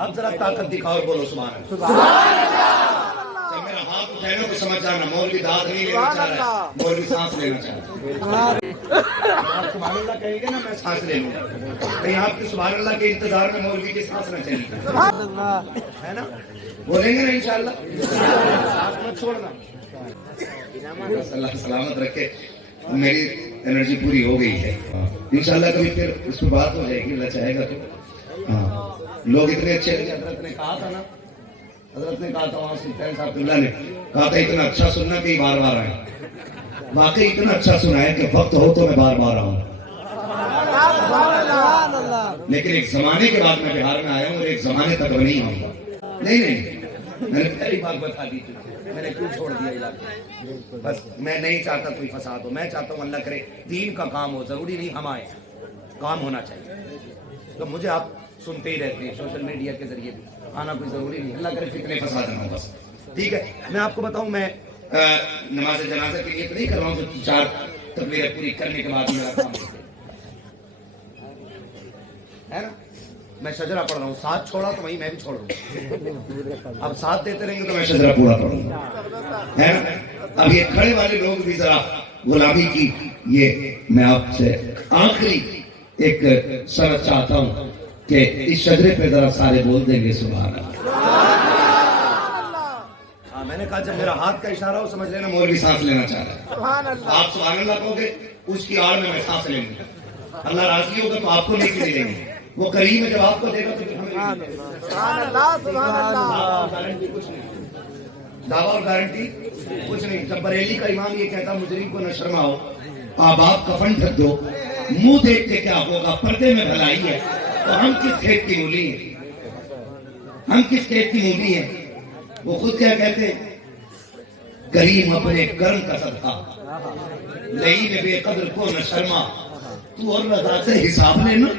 अब जरा ताकत दिखाओ और बोलो सुभान अल्लाह। जब मेरा हाथ उठाएगा तो समझ जाना मौलवी दाद नहीं लेना चाह रहा है, मौलवी सांस लेना चाह रहा है। आप सुभान अल्लाह कहेंगे ना, मैं सांस ले लूंगा। कहीं आपके सुभान अल्लाह के इंतजार में मौलवी की सांस न चली है ना, बोलेंगे ना इंशाअल्लाह, सांस मत छोड़ना। अल्लाह सलामत रखे। मेरी एनर्जी पूरी हो गई है, इंशाअल्लाह कभी फिर इस पर बात हो जाएगी, अल्लाह चाहेगा तो। हाँ, लोग इतने अच्छे थे, हजरत ने कहा था ना, हजरत ने कहा था वहां सुल्तान साहब अब्दुल्ला ने कहा था इतना अच्छा सुनना कि बार बार आए। वाकई इतना अच्छा सुना है कि वक्त हो तो मैं बार बार आऊं। लेकिन एक जमाने के बाद मैं बिहार में आया हूँ और एक जमाने तक नहीं आऊंगा। नहीं, मैंने पहली बात बता दी थी, मैंने क्यों छोड़ दिया इलाका। बस मैं नहीं चाहता कोई फसाद हो, मैं चाहता हूँ अल्लाह करे दीन का काम हो, जरूरी नहीं हम आए, काम होना चाहिए। तो मुझे आप सुनते ही रहते हैं सोशल मीडिया के जरिए भी, आना कोई जरूरी नहीं, अल्लाह करे फितने फसाद ना हो बस। ठीक है, मैं आपको बताऊं, मैं नमाज जनाजा के लिए तो नहीं कर रहा हूँ, तो 4 तकबीरें पूरी करने के बाद मेरा काम है ना। मैं शजरा पढ़ रहा हूँ, साथ छोड़ा तो वही मैं भी छोड़ रहा हूँ। अब साथ देते रहेंगे तो मैं शजरा पूरा पढ़ूंगा, है ना। अब ये खड़े वाले लोग भी जरा गुलामी की, ये मैं आपसे आखिरी एक शर्त चाहता हूँ कि इस शजरे पे जरा सारे बोल देंगे सुभान अल्लाह। हाँ, मैंने कहा जब मेरा हाथ का इशारा हो समझ लेना मौलवी सांस लेना चाह रहा है। आप सुभान अल्लाह कहोगे, उसकी आड़ में मैं सांस लेंगे। अल्लाह राजी होगा तो आपको नहीं मिलेंगे, वो करीम है जब आपको देगा तो फिर हमें गारंटी कुछ नहीं, दावा और गारंटी कुछ नहीं। जब बरेली का इमाम ये कहता मुजरिम को न शर्माओ, आप कफन ढक दो, मुंह देख के क्या होगा, पर्दे में भलाई है, तो हम किस खेत की मूली है, हम किस खेत की मूली है। वो खुद क्या कहते, करीम अपने कर्म का सदका, नहीं में बेकदर को न शर्मा, तू और रजा से हिसाब लेना,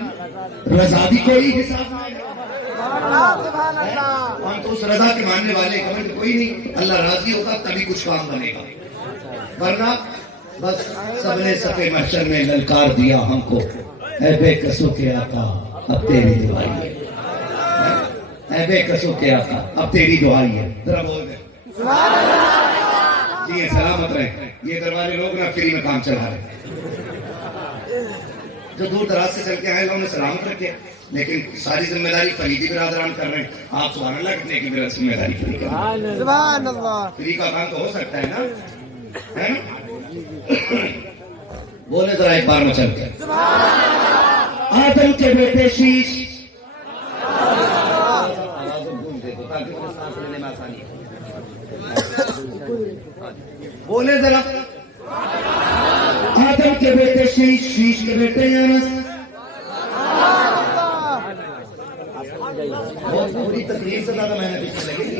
रजा भी कोई हिसाब नहीं, हम तो उस रजा के मानने वाले, कमेंट कोई नहीं, अल्लाह राजी होगा तभी कुछ काम बनेगा, वरना बस सबने सफे महशर में ललकार दिया हमको, ऐ बेकसों के आका अब तेरी दुआई है, ऐ बेकसों के आका अब तेरी दुआई है। जरा बोल दे जी, सलामत रहे। ये दरबारी लोग ना फ्री में काम चला रहे, जो दूर दराज से चल के आए उन्हें सलामत रखे, लेकिन सारी जिम्मेदारी फरीदी बिरादरान कर रहे हैं। आप सुभान अल्लाह कितने की जिम्मेदारी फ्री कर रहे हैं, सुभान अल्लाह। फ्री का काम तो हो सकता है ना, है ना। बोले जरा एक बार में चल के आदम के बेटे शीश, ताकि मुझे सांस लेने में आसानी है। बोले जरा आदम के बेटे शीश, शीश के बेटे यूनुस, पूरी तकलीफ से ज्यादा मेहनत इसमें लगेगी।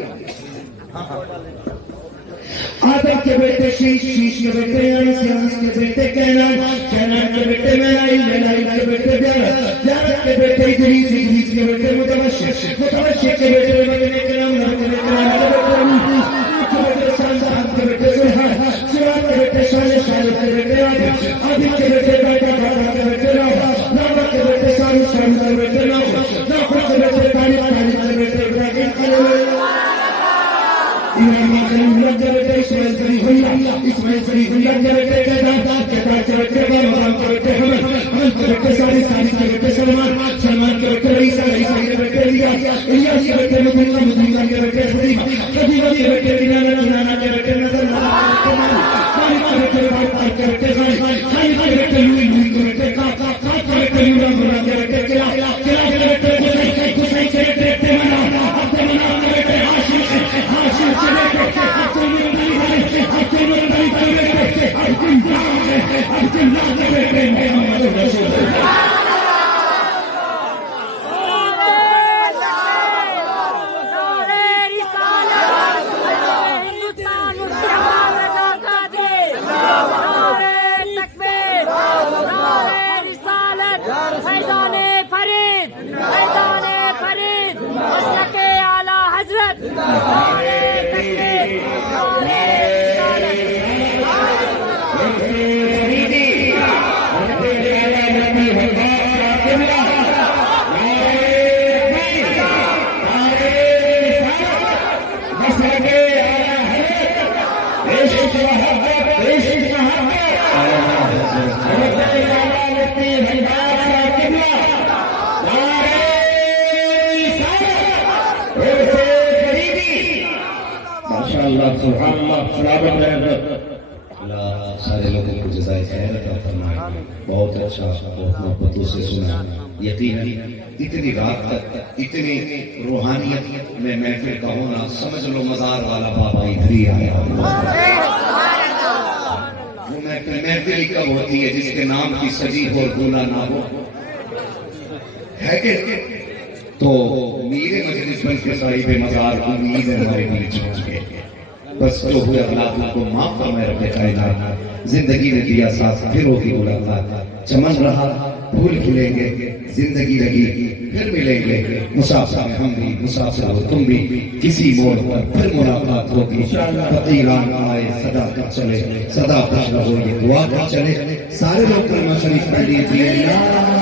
आदम के बेटे शीश, शीश के बेटे यूनुस, यूनुस के बेटे कैनान, कैनान के बेटे मेनाइल, मेनाइल के बेटे ब्यारत, ब्यारत के बेटे इदरीस, इदरीस के बेटे मुतवश्शिर, मुतवश्शिर के बेटे मदनी करम, मदनी करम के बेटे मुहम्मद के बेटे शानदार के बेटे सुहार, सुहार के बेटे शाले, शाले के बेटे आदिम, आदिम के बेटे बाटा, बाटा के बेटे रावा, रावा के बेटे शानु, शानु के बेटे नाफा, नाफा के बेटे तारीफ, तारीफ के बेटे इब्राहिम खलील, इमाम करीम लग के बेटे इस्माइल सरी हुल्ला, इस्माइल सरी हुल्ला के बेटे केदार, केदार के बेटे बलराम के बेटे हमल, हमल के बेटे सारी, सारी के बेटे सलमान, सलमान के बेटे ईसा, ईसा के बेटे इलियास, इलियास के बेटे मुदीना, मुदीना के बेटे खदीमा, खदीमा के बेटे किनाना, किनाना के बेटे नजर, नजर के बेटे मालिक, मालिक के बेटे खालिद, खालिद के बेटे लुई, लुई के बेटे काक, काक के बेटे यूरा, यूरा के बेटे किला, किला के बेटे कुसै, कुसै के बेटे मना, मना के बेटे हाशिम, हाशिम के बेटे ماشاءاللہ سبحان اللہ سلامت رہے اللہ سارے لوگوں کو جزائے خیر عطا فرمائے. بہت اچھا، بہت محبتوں سے سنا. یقیناً اتنی رات تک اتنی روحانیت میں محفل کا ہونا، سمجھ لو مزار والا بابا ادھر ہی آیا. وہ محفل ہی کب ہوتی ہے جس کے نام کی سجی ہو اور بولا نہ ہو، ہے کہ تو میرے مجلس بن کے صاحب مزار امید ہے ہمارے بیچ پہنچ گئے. بس جو ہوئے اللہ کو معاف فرمائے رب کائنات. زندگی نے دیا ساتھ پھر ہوگی ملاقات. چمن رہا پھول کھلیں گے، زندگی لگی پھر ملیں گے. مسافر ہم بھی، مسافر ہو تم بھی، کسی موڑ پر پھر ملاقات ہوگی. فقیران آئے صدا کر چلے، صدا خوش رہو یہ دعا کر چلے. سارے لوگ کلمہ شریف پڑھ لیجیے.